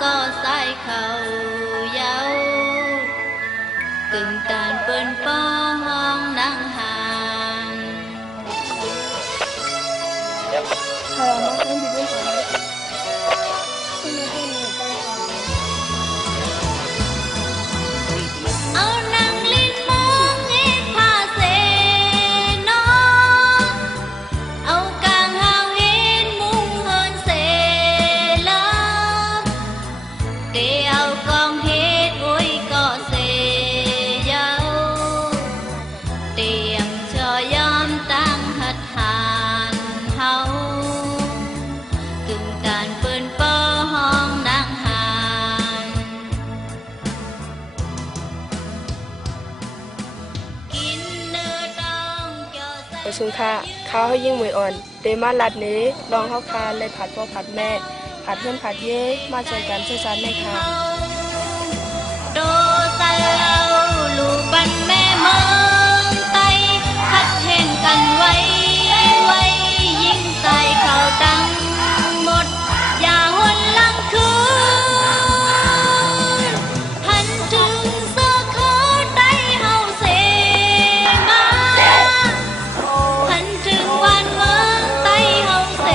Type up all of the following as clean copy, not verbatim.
có sai khẩu dấu từng tàn bên phố hoang nắng hàngสุนทาเขาให้ยิ่งมวยอ่อนเดมาลัดนี้ลองเข้าคาเลยผัดพ่อผัดแม่ผัดเพื่อนผัดเย่มาเจอกันเชื่อชันในค่ะโดซาเลาลูบันแม่เมืองไตคัดเห็นกันไว้ยิ่งใส่เขาดังหมดอย่าหวนหลังคืนหันถึงเสื้อเขาได้เฮาเสมาหันถึงวันเมืองไตเฮาเส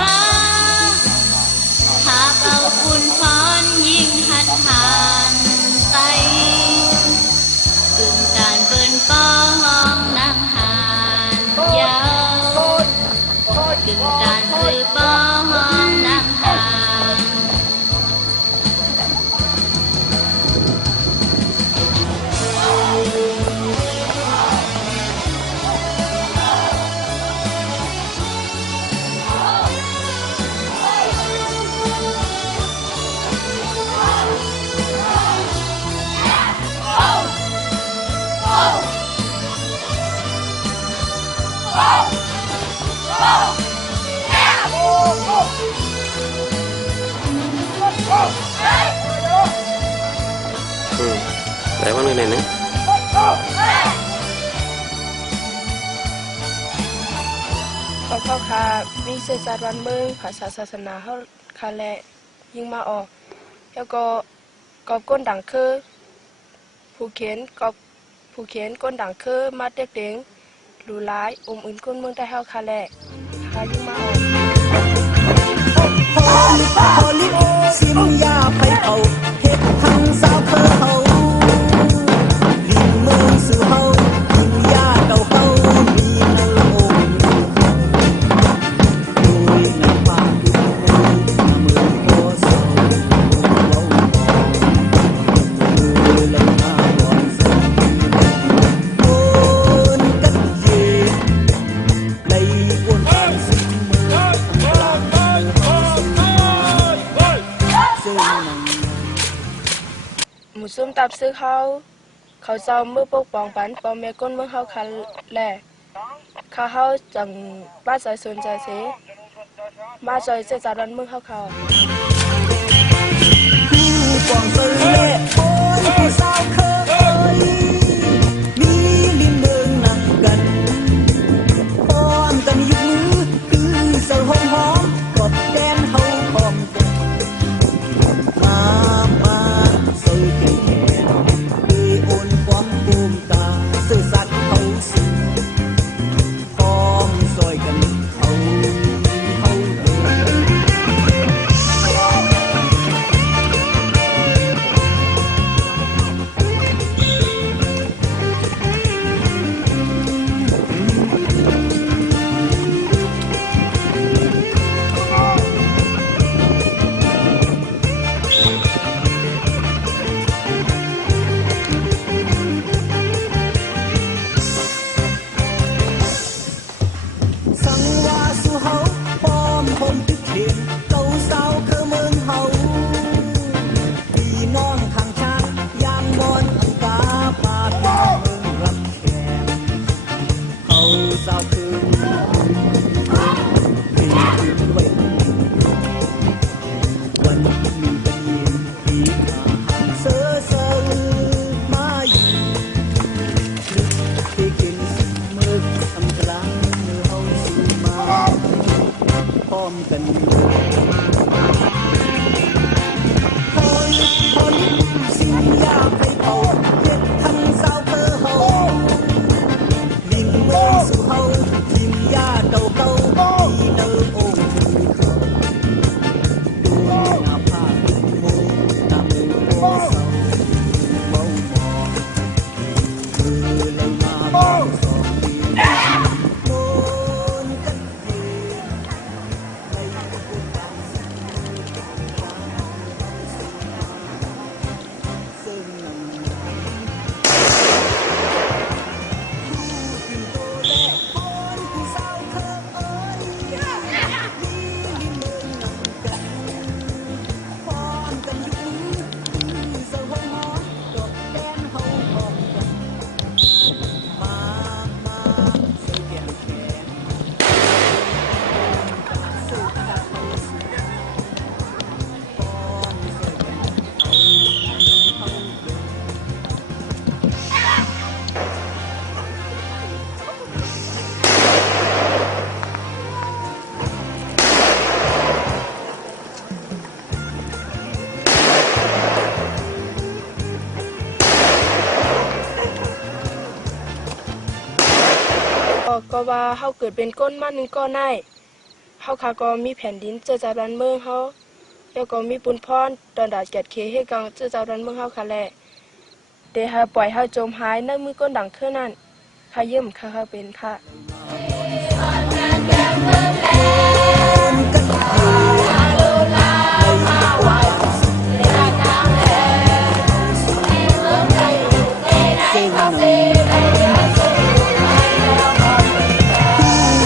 มาหากเอาคุณพรยิ่งหัดหานไตกึ่งการเบิ่นป้องนางหานยาวกึ่งการซื้อป้องนางหานĐấy con này này. เขาเข้าคามีเศรษฐศาสตร์วันเมืองภาษาศาสนาเขาคาแลยิ่งมาออกแล้วก็กอบก้นดังคือผู้เขียนกอบผู้เขียนก้นดังคือมาเด็กเด้งหลูร้ายอื่นก้นเมืองได้เฮาคาแลคายิ่งมาออกพอลิซิมยาไปเอาเฮ็ดทั้งสาวเพื่อเฮาลิมเมืองสื่อเฮายิงยาเก่าเฮามีเนื้อองค์โดยในป่าอยู่เมืองโพเสาเว้าโดยไหลมาบ่อนเสาโอนกัดเย่ไหลอ้วนฟังสิมือลางมือเฮาสมหมูซุ่มตับซื้อเขาเจ้ามือปกป้องปันปอมแม่ก้นเมืองเฮาคันแหล่ข้าเฮาจังบ้านใจสนใจเสมาจอยเจจาดันเมืองเฮาเขาผู้ปองเสือเล่โอนผู้สาวเคยมีลิมเมืองนั่งกันพร้อมกันยกมือคือเสือหอมหอมกอดแก้มเฮาพร้อมมาเสือแก่เคยโอนความภูมิตาเสือสัตว์เขาสิพร้อมซอยกันเขา เห็นเก่าสาวคือเมืองเฮาพี่น้องทางชาติยางมอนอังกาปาดเมืองรับแขกเขาสาวคือพี่คืนไว้วันมีเป็นเย็นพี่ขาเสือเสือมาอยู่นึกที่กินมือทำกลางมือเฮาสู่มาพร้อมกันคนสิ้นยาไปเผาเฮ็ดทั้งสาวเธอเฮาลิงเมืองสู่เฮาทิมยาเก่าเก่าที่เดินโอ่งถือเขาดูหน้าผากโมหน้ามือโอ้เศร้าเบาหมองมือเลยมาบ้างสองปีโดนกันเย็นในกระบวนการซึ่งผู้สาวเธอเอ้ยมีเมืองนำกันพร้อมกันอยู่มือเสาห้องหอดอกแดนเฮาพร้อมกันมาเสือแก่นแขนเสือกัดเฮาเสือพร้อมเสือแก่นเฮาเดิน ก็ว่าเฮาเกิดเป็นก้นมาหนึ่งก้อนได้เฮาค่ะก็มีแผ่นดินเจ้าจารันเมืองเฮาแล้วก็มีปุนพรตอนดาดแกดเคให้กังเจ้าจารันเมืองเฮาค่ะแหละเดฮาปล่อยเฮาจมหายในมือก้นดังขึ้นนั่นค่ะเยี่ยมค่ะเฮาเป็นค่ะ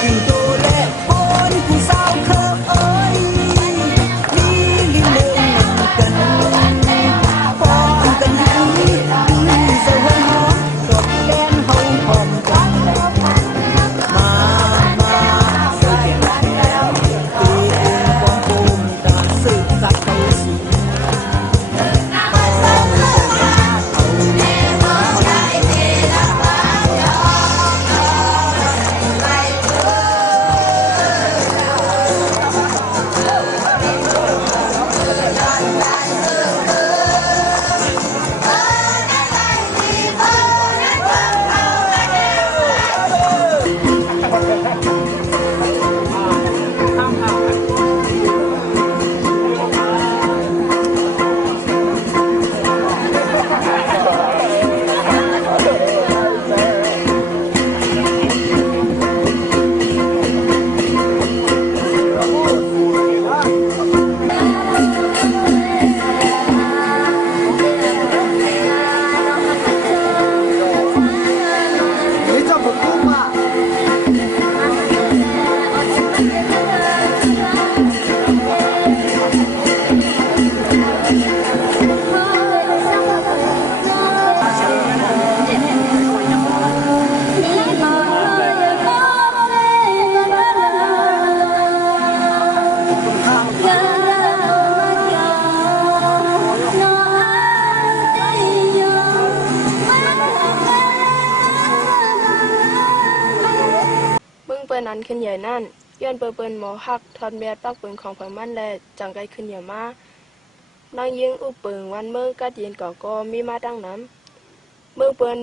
ผู้ดูแลคนผู้สาวเธอเอ้ยมีลิเมืองนำกันพร้อมกันอยู่มีเสวงหอดอกแดนเฮาพร้อมกันมาเสือแก่นแขนตีเองความภูมิตาสึกกัดเขาสูง นั้นขึ้นใหญ่นั่นย้อนเปิ้นหมอฮักทอนแมดปักปืนของเพิ่นมันแลจังไกขึ้นใหญ่มานางยิงอุปเปิงวันเมืองกัดเย็นก็มีมาดังน้ำเมืองเปิ้น